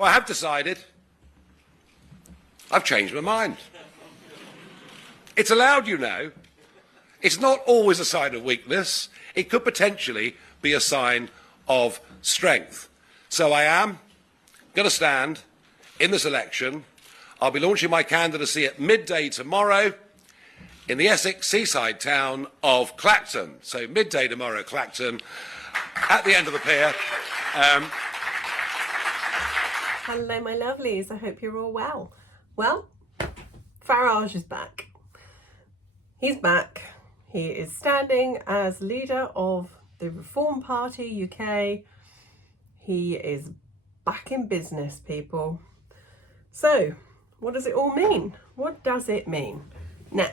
Well, I have decided. I've changed my mind. It's allowed, you know. It's not always a sign of weakness. It could potentially be a sign of strength. So I am going to stand in this election. I'll be launching my candidacy at midday tomorrow in the Essex seaside town of Clacton. So midday tomorrow, Clacton, at the end of the pier. Hello, my lovelies. I hope you're all well. Well, Farage is back. He's back. He is standing as leader of the Reform Party UK. He is back in business, people. So, what does it all mean? What does it mean? Now,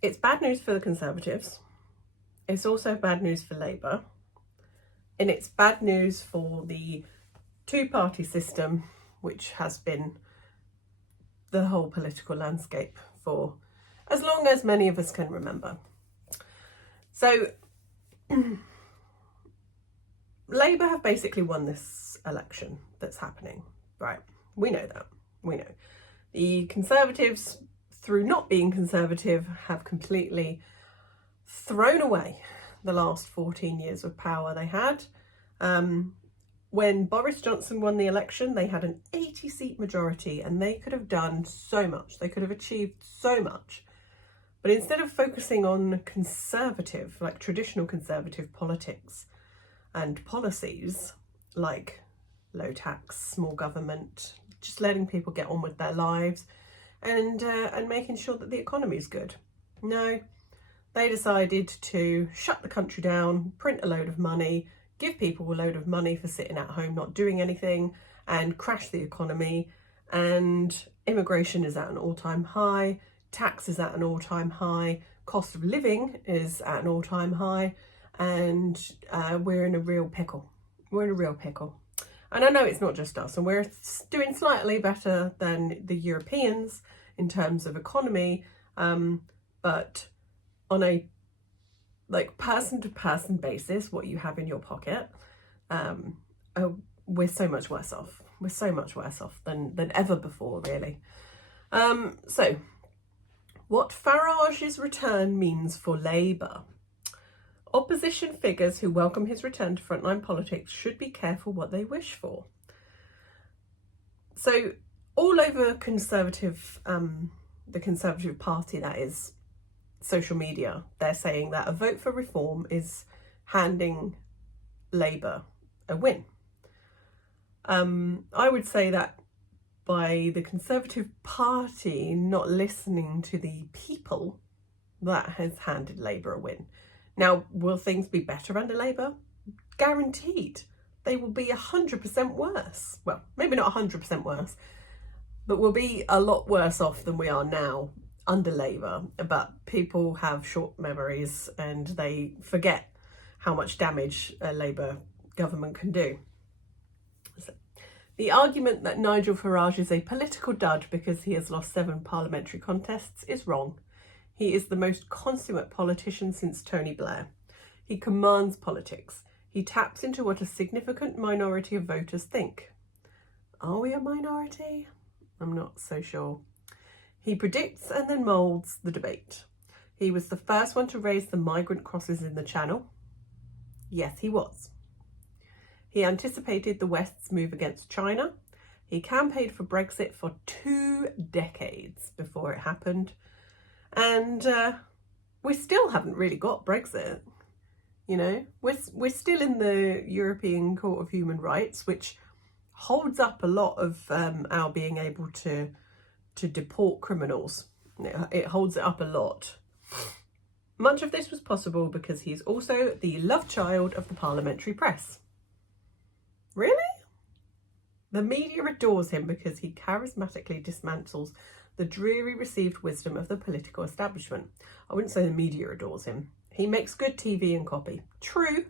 it's bad news for the Conservatives. It's also bad news for Labour. And it's bad news for the two-party system, which has been the whole political landscape for as long as many of us can remember. So, Labour have basically won this election that's happening, right? We know that. We know. The Conservatives, through not being Conservative, have completely thrown away the last 14 years of power they had. When Boris Johnson won the election, they had an 80-seat majority and they could have done so much. They could have achieved so much. But instead of focusing on conservative, like traditional conservative politics and policies, like low tax, small government, just letting people get on with their lives and making sure that the economy is good. No, they decided to shut the country down, print a load of money, give people a load of money for sitting at home not doing anything, and crash the economy. And immigration is at an all-time high, tax is at an all-time high, cost of living is at an all-time high, and we're in a real pickle. We're in a real pickle. And I know it's not just us, and we're doing slightly better than the Europeans in terms of economy, but on a person-to-person basis, what you have in your pocket, we're so much worse off. We're so much worse off than ever before, really. So, what Farage's return means for Labour. Opposition figures who welcome his return to frontline politics should be careful what they wish for. So, all over Conservative, the Conservative Party, that is, social media, they're saying that a vote for reform is handing Labour a win. I would say that by the Conservative Party not listening to the people, that has handed Labour a win. Now, will things be better under Labour? Guaranteed. They will be 100% worse. Well, maybe not 100% worse, but we'll be a lot worse off than we are now under Labour. But people have short memories and they forget how much damage a Labour government can do. So, the argument that Nigel Farage is a political dud because he has lost 7 parliamentary contests is wrong. He is the most consummate politician since Tony Blair. He commands politics. He taps into what a significant minority of voters think. Are we a minority? I'm not so sure. He predicts and then moulds the debate. He was the first one to raise the migrant crosses in the Channel. Yes, he was. He anticipated the West's move against China. He campaigned for Brexit for 2 decades before it happened. And we still haven't really got Brexit. You know, we're still in the European Court of Human Rights, which holds up a lot of our being able to deport criminals. It holds it up a lot. Much of this was possible because he's also the love child of the parliamentary press. Really? The media adores him because he charismatically dismantles the dreary received wisdom of the political establishment. I wouldn't say the media adores him. He makes good TV and copy. True.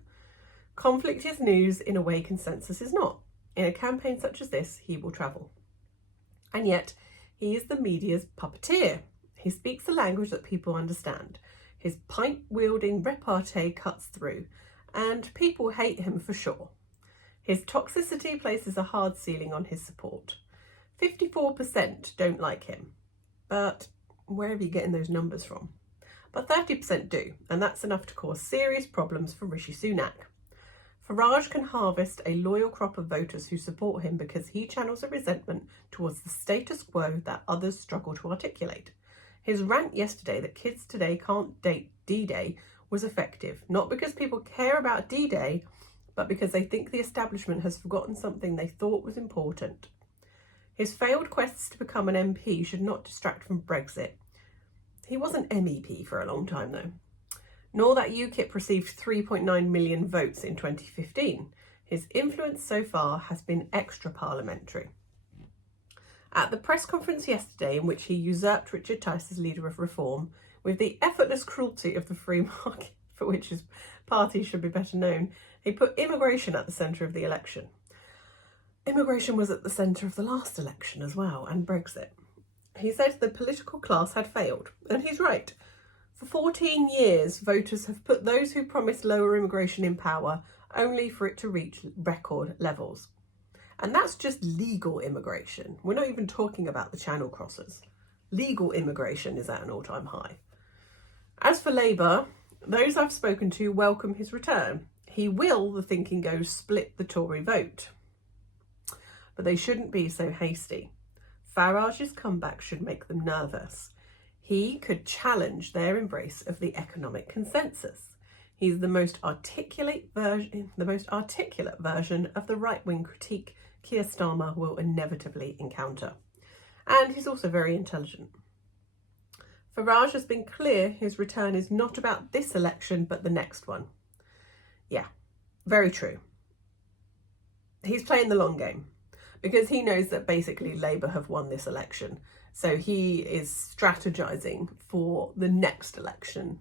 Conflict is news in a way consensus is not. In a campaign such as this, he will travel. And yet, he is the media's puppeteer. He speaks a language that people understand. His pint-wielding repartee cuts through, and people hate him for sure. His toxicity places a hard ceiling on his support. 54% don't like him, but where are you getting those numbers from? But 30% do, and that's enough to cause serious problems for Rishi Sunak. Farage can harvest a loyal crop of voters who support him because he channels a resentment towards the status quo that others struggle to articulate. His rant yesterday that kids today can't date D-Day was effective, not because people care about D-Day, but because they think the establishment has forgotten something they thought was important. His failed quests to become an MP should not distract from Brexit. He was an MEP for a long time though. Nor that UKIP received 3.9 million votes in 2015. His influence so far has been extra-parliamentary. At the press conference yesterday, in which he usurped Richard Tice as leader of Reform, with the effortless cruelty of the free market, for which his party should be better known, he put immigration at the centre of the election. Immigration was at the centre of the last election as well, and Brexit. He said the political class had failed, and he's right. For 14 years, voters have put those who promised lower immigration in power, only for it to reach record levels. And that's just legal immigration. We're not even talking about the channel crossers. Legal immigration is at an all-time high. As for Labour, those I've spoken to welcome his return. He will, the thinking goes, split the Tory vote. But they shouldn't be so hasty. Farage's comeback should make them nervous. He could challenge their embrace of the economic consensus. He's the most articulate version of the right-wing critique Keir Starmer will inevitably encounter. And he's also very intelligent. Farage has been clear his return is not about this election, but the next one. Yeah, very true. He's playing the long game because he knows that basically Labour have won this election. So he is strategizing for the next election.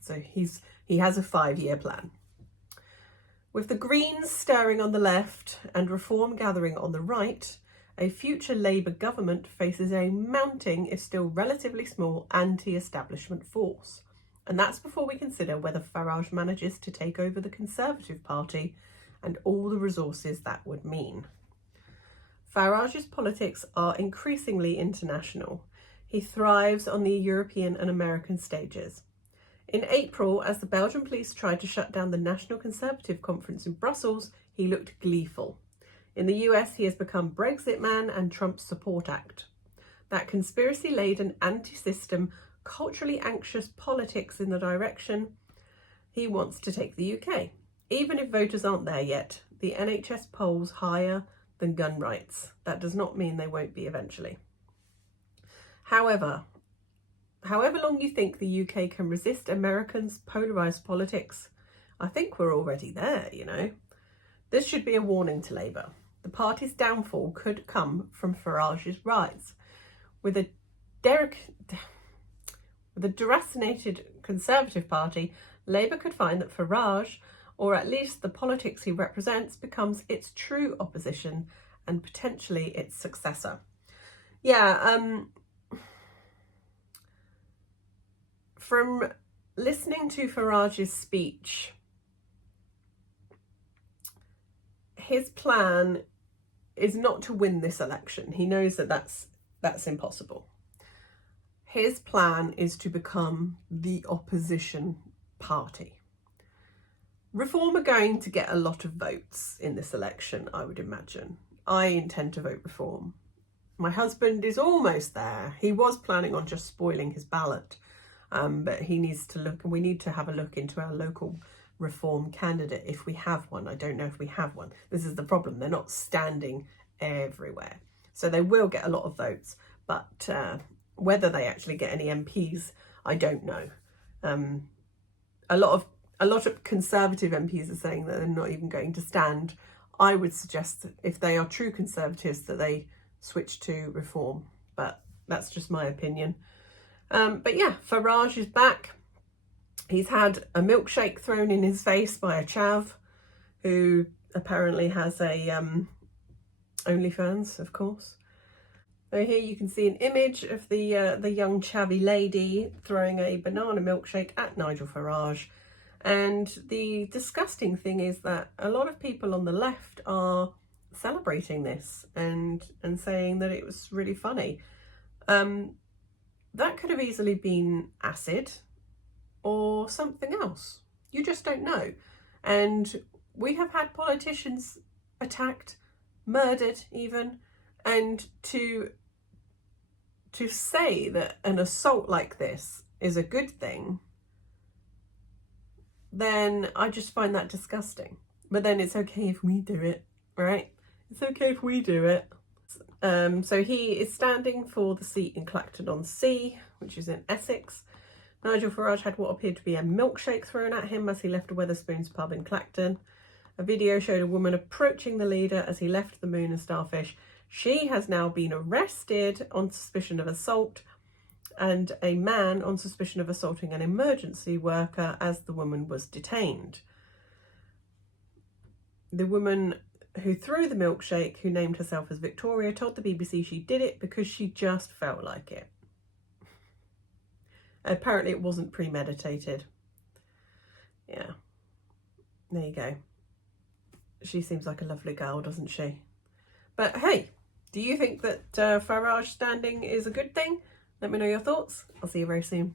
So he has a 5-year plan. With the Greens stirring on the left and Reform gathering on the right, a future Labour government faces a mounting, if still relatively small, anti-establishment force. And that's before we consider whether Farage manages to take over the Conservative Party and all the resources that would mean. Farage's politics are increasingly international. He thrives on the European and American stages. In April, as the Belgian police tried to shut down the National Conservative Conference in Brussels, he looked gleeful. In the US, he has become Brexit man and Trump's support act. That conspiracy-laden, anti-system, culturally anxious politics in the direction he wants to take the UK. Even if voters aren't there yet, the NHS polls higher than gun rights. That does not mean they won't be eventually. However long you think the UK can resist Americans' polarised politics, I think we're already there, you know. This should be a warning to Labour. The party's downfall could come from Farage's rise. With a deracinated Conservative Party, Labour could find that Farage, or at least the politics he represents, becomes its true opposition and potentially its successor. From listening to Farage's speech, his plan is not to win this election. He knows that that's impossible. His plan is to become the opposition party. Reform are going to get a lot of votes in this election, I would imagine. I intend to vote Reform. My husband is almost there. He was planning on just spoiling his ballot, but he needs to look, and we need to have a look into our local Reform candidate if we have one. I don't know if we have one. This is the problem. They're not standing everywhere. So they will get a lot of votes, but whether they actually get any MPs, I don't know. A lot of Conservative MPs are saying that they're not even going to stand. I would suggest that if they are true Conservatives that they switch to Reform, but that's just my opinion. But yeah, Farage is back. He's had a milkshake thrown in his face by a chav who apparently has a OnlyFans, of course. So here you can see an image of the young chavvy lady throwing a banana milkshake at Nigel Farage. And the disgusting thing is that a lot of people on the left are celebrating this and saying that it was really funny. That could have easily been acid or something else. You just don't know. And we have had politicians attacked, murdered even, and to say that an assault like this is a good thing, then I just find that disgusting. But then it's okay if we do it, right? It's okay if we do it. So he is standing for the seat in Clacton-on-Sea, which is in Essex. Nigel Farage had what appeared to be a milkshake thrown at him as he left a Wetherspoons pub in Clacton. A video showed a woman approaching the leader as he left the Moon and Starfish. She has now been arrested on suspicion of assault, and a man on suspicion of assaulting an emergency worker as the woman was detained. The woman who threw the milkshake, who named herself as Victoria, told the BBC she did it because she just felt like it. Apparently it wasn't premeditated. Yeah, there you go. She seems like a lovely girl, doesn't she? But hey, do you think that Farage standing is a good thing? Let me know your thoughts. I'll see you very soon.